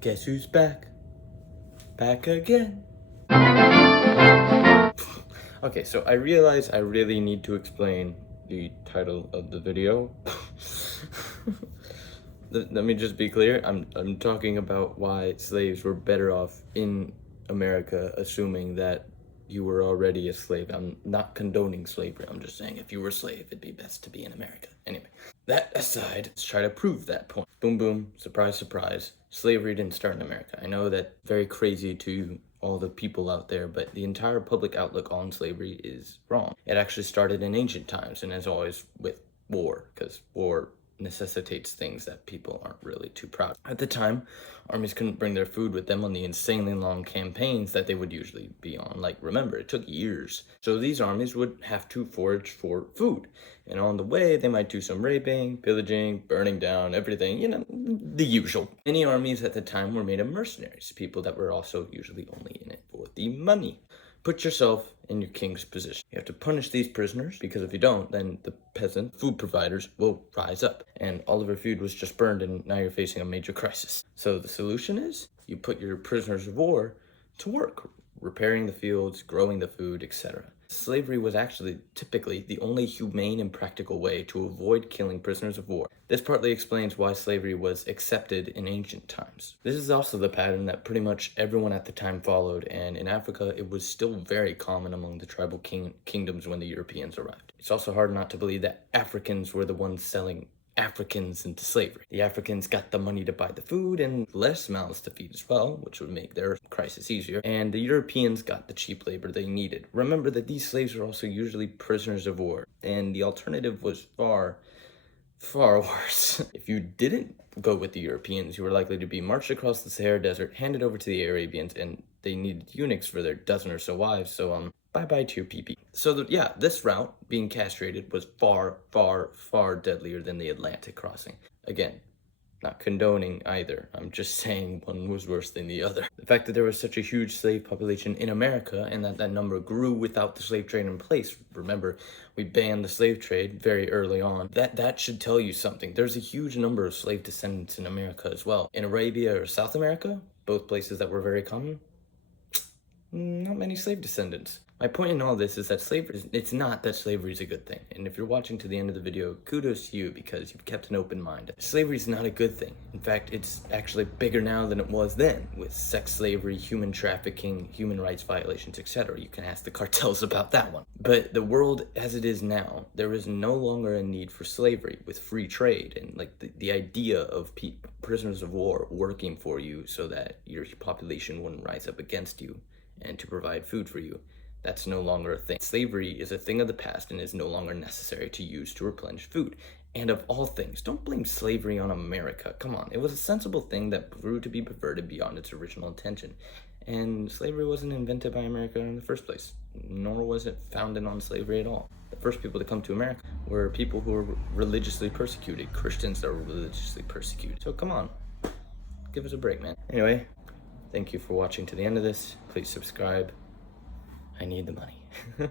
Guess who's back? Back again. Okay, so I realize I really need to explain the title of the video. Let me just be clear. I'm talking about why slaves were better off in America, assuming that you were already a slave. I'm not condoning slavery. I'm just saying if you were a slave, it'd be best to be in America. Anyway, that aside, let's try to prove that point. Boom, boom, surprise, surprise. Slavery didn't start in America. I know that very crazy to all the people out there, but the entire public outlook on slavery is wrong. It actually started in ancient times, and as always with war, because war necessitates things that people aren't really too proud of. At the time, armies couldn't bring their food with them on the insanely long campaigns that they would usually be on. Like, remember, it took years. So these armies would have to forage for food. And on the way, they might do some raping, pillaging, burning down, everything, you know, the usual. Many armies at the time were made of mercenaries, people that were also usually only in it for the money. Put yourself in your king's position. You have to punish these prisoners, because if you don't, then the peasant food providers will rise up. And all of your food was just burned, and now you're facing a major crisis. So the solution is you put your prisoners of war to work, repairing the fields, growing the food, etc. Slavery was actually typically the only humane and practical way to avoid killing prisoners of war. This partly explains why slavery was accepted in ancient times. This is also the pattern that pretty much everyone at the time followed, and in Africa it was still very common among the tribal kingdoms when the Europeans arrived. It's also hard not to believe that Africans were the ones selling Africans into slavery. The Africans got the money to buy the food and less mouths to feed as well, which would make their crisis easier. And the Europeans got the cheap labor they needed. Remember that these slaves were also usually prisoners of war, and the alternative was far worse. If you didn't go with the Europeans, you were likely to be marched across the Sahara Desert, handed over to the Arabians, and they needed eunuchs for their dozen or so wives, so bye-bye to your pee-pee. So this route, being castrated, was far deadlier than the Atlantic crossing. Again, not condoning either. I'm just saying one was worse than the other. The fact that there was such a huge slave population in America and that number grew without the slave trade in place. Remember, we banned the slave trade very early on. That should tell you something. There's a huge number of slave descendants in America as well. In Arabia or South America, both places that were very common, not many slave descendants. My point in all this is that it's not that slavery is a good thing. And if you're watching to the end of the video, kudos to you because you've kept an open mind. Slavery is not a good thing. In fact, it's actually bigger now than it was then, with sex slavery, human trafficking, human rights violations, etc. You can ask the cartels about that one. But the world as it is now, there is no longer a need for slavery with free trade and like the idea of prisoners of war working for you so that your population wouldn't rise up against you and to provide food for you. That's no longer a thing. Slavery is a thing of the past and is no longer necessary to use to replenish food. And of all things, don't blame slavery on America. Come on, it was a sensible thing that grew to be perverted beyond its original intention. And slavery wasn't invented by America in the first place, nor was it founded on slavery at all. The first people to come to America were people who were religiously persecuted, Christians that were religiously persecuted. So come on, give us a break, man. Anyway, thank you for watching to the end of this. Please subscribe. I need the money.